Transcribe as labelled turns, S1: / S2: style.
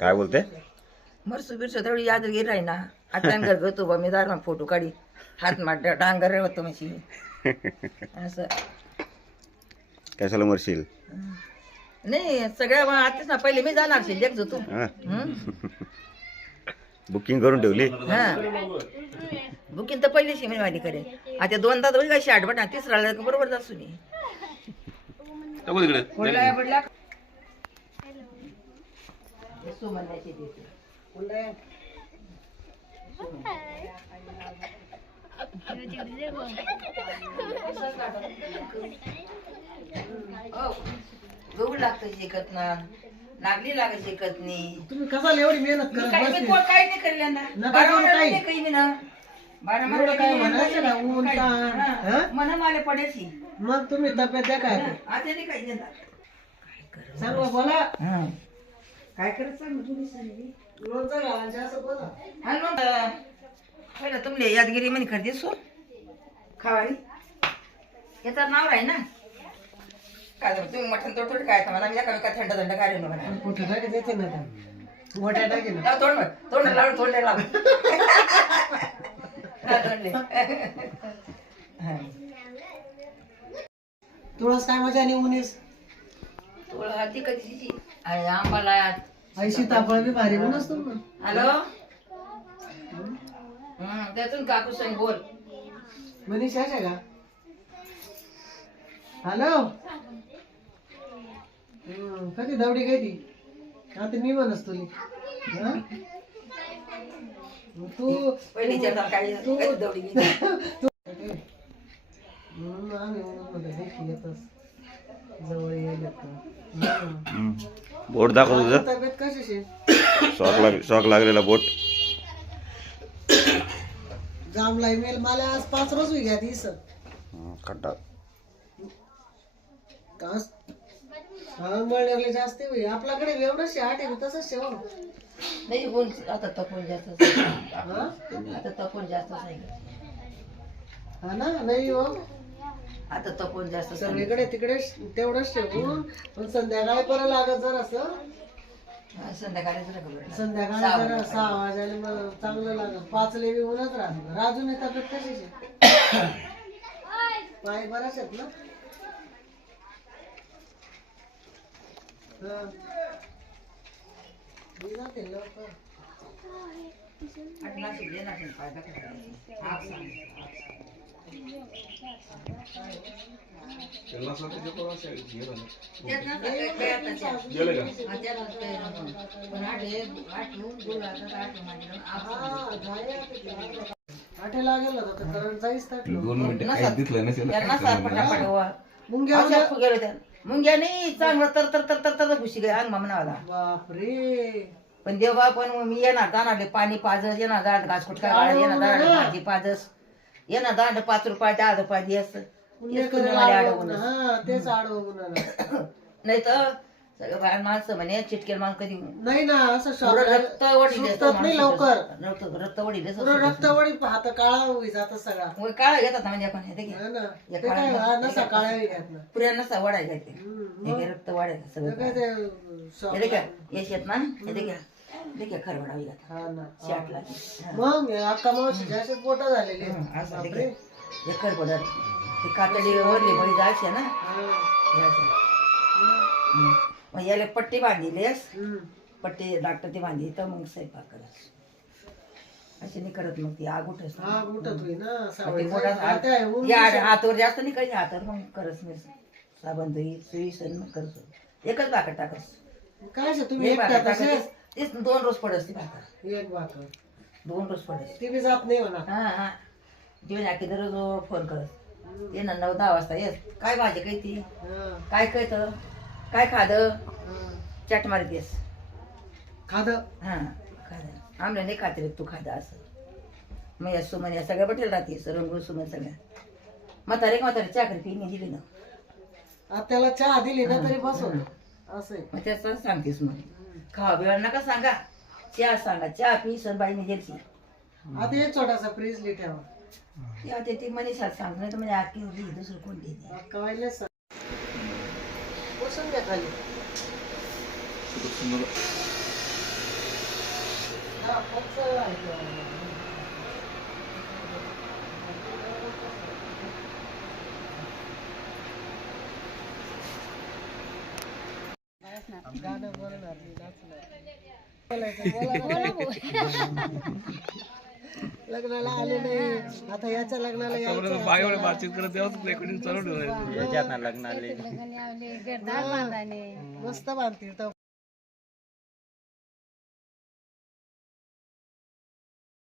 S1: काय बोलते?
S2: मरसू बिरसू तेवढी यादगिरी राही ना आटांगर होतो बा मी दारमा फोटो काढी. हात माट डांगर होतो म्हशी. असं.
S1: कशाला मरशील?
S2: नाही सगळ्या आताच ना पहिले मी जाणार शिल्लक
S1: हा.
S2: हं?
S1: बुकिंग करून ठेवली.
S2: हा. बुकिंग तर पहिली शिमेल वाली करे आता दोनदा दोन कशी आठवण तिसरा बरोबर जासू मी. हो. गहू लागतं शिकत ना. लागली लागत शिकत नाही
S3: तुम्ही कसाला एवढी मेहनत
S2: मी
S3: करत
S2: काही मी नाही करले ना
S3: नका
S2: बारा
S3: करू
S2: महिने
S3: काही.
S2: नाही काही मी ना. बारा
S3: एवढं काय म्हणायचं ना, ऊन
S2: काही.
S3: ताण,
S2: हा. मना माले पडेशी
S3: मग तुम्ही तब्येत द्या काय?
S2: आता नाही काही देणार
S3: चांगलं बोला.
S2: काय करत सांग तुम्ही? सांगा.
S3: लोणचं घालायचं असं बोला.
S2: हा मग अं, पहिलं तुमले यादगिरी म्हणे करते सो खावारी. याचं नाव आहे ना? काय झालं, तुम्ही मटण तोड थोडी काय एका थंड थंड काय म्हणा
S3: कुठं टाकायचं येते ना आता. गोट्या टाके ना.
S2: लाव तोंड तोंड लावून तोंड लाव हा. हा.
S3: तुळस काय मजा आणि उन्हीस
S2: तुला ती कधीची? आहे आंबाला
S3: आई सीताफळ बी भारी ऊन असतो ना.
S2: हॅलो? हं, त्यातून काकू संग बोल.
S3: मनीष आहे का? हॅलो? हम्म, कधी दवडी काय ती आता मी म्हणस तुली. हं? तू
S2: पहिली विचारतात काय
S3: तू-? म्हणून आम्ही येतच जवळ येईल.
S1: बोट दाखव तुझं
S3: तब्येत कशी
S1: शॉक लाग शॉक लागलेला बोट.
S3: जामला ईमेल मला आज पाच रोज घ्या ती सर
S1: हं, खड्डा.
S3: कास हा मळण्याला जास्त आहे बाई. आपल्याकडे एवढं शेहाट आहे तसंच शेव
S2: नाही बोल आता तपून जास्त आता तपून जास्त
S3: हा ना नाही हो.
S2: आता तपून जास्त.
S3: सगळीकडे तिकडे तेवढंच ठेवून पण संध्याकाळी परत लागत जर असं
S2: संध्याकाळी
S3: संध्याकाळी जरा सहा वाजायला मग चांगलं लागत पाच लेवी ऊनच राहत. राजूने तब्येत कशीच पाय बराच आहेत ना? टाकलो
S2: त्यांना सार पटापट व्हा.
S3: मुंग्या.
S2: मुंग्या नाही चांगलं तर तर तर तर तर घुशी गय अंग मामनावाला
S3: बापरे.
S2: पण देवा पण मग मी येणार जाणार पाणी पाजस येणार दांड घास कुटका गाळ येणार दांड भाजी पाजस येणार दांड पाच रुपये दहा रुपये.
S3: हा तेच आडवून
S2: नाही तर सगळं बाहेर माणसं म्हणे चिटकेल माणसं कधी?
S3: नाही ना असं
S2: पुरं
S3: शॉक
S2: रक्त वडील
S3: सुटत नाही लवकर.
S2: रक्त रक्त वडील
S3: पुरं रक्तवडी हात काळा होई जात सगळा.
S2: काळा घेतात ना म्हणजे आपण हे.
S3: हा ना. ते काय
S2: काळा
S3: हा नसा काळा घात ना.
S2: पुऱ्या नसा ते
S3: हम्म,
S2: हे घे रक्त वाढायचं
S3: ते
S2: सगळं
S3: काय ते
S2: हे देखा यश येत ना? हे देखा देखा खरं
S3: हा ना.
S2: शाटला.
S3: मग अक्का पोट झालेले
S2: असं देखा हे खर ते कातडी वरली बळी जायचे ना?
S3: हा.
S2: हे असं. मग याला पट्टी बांधिलेस. पट्टी डॉक्टर ती बांधली तर मग स्वयंपाक करत अशी नाही करत मग ती आग
S3: उठत होई ना
S2: मग
S3: सावळी
S2: ती मोठा
S3: आता आहे, ऊन
S2: या हातावर जास्त नाही काही हातावर मग करत मी साबण धुई सुई सण मग करत एकच भाकर टाकस
S3: काय तुम्ही एकटा
S2: भाकर
S3: तसे
S2: टाकायची तीच दोन रोज पडस ती भाकर.
S3: एक भाकर.
S2: दोन रोज पडस
S3: ती बी जात नाही म्हणा.
S2: हा हा. जेवण आखी दररोज फोन करत ये ना नऊ दहा वाजता येस काय भाजी काही ती
S3: हा,
S2: काय काय तर काय खाद. चट मारत येस
S3: खाद?
S2: हा खाद. आमल्या नाही खाते रे तू खादा असं. मग या सुमन या सगळ्या बटेल राहते रंगूळ सुमन सगळ्या. म्हातारे म्हातारे चाकरी पिणे दिली ना?
S3: आता त्याला चहा दिली ना तरी बसवतो असं आहे.
S2: मग त्याचं सांगतेस मग. खावा बिवा नका सांगा. चहा सांगा. चहा पी सर बाईने गेलती
S3: आता एक छोटासा फ्रीज ठेवा.
S2: तेव्हा ते ती मनीषात सांगतो नाही तर म्हणजे आखी होती दुसरं कोणती येते
S3: कवायला बसून घ्या खाली. गाणं बोलणार मी नाचणार. बोलायचं, बोला, बोला. लग्नाला आले नाही. आता याच्या लग्नाला यायचं. मस्त बांधतील तर.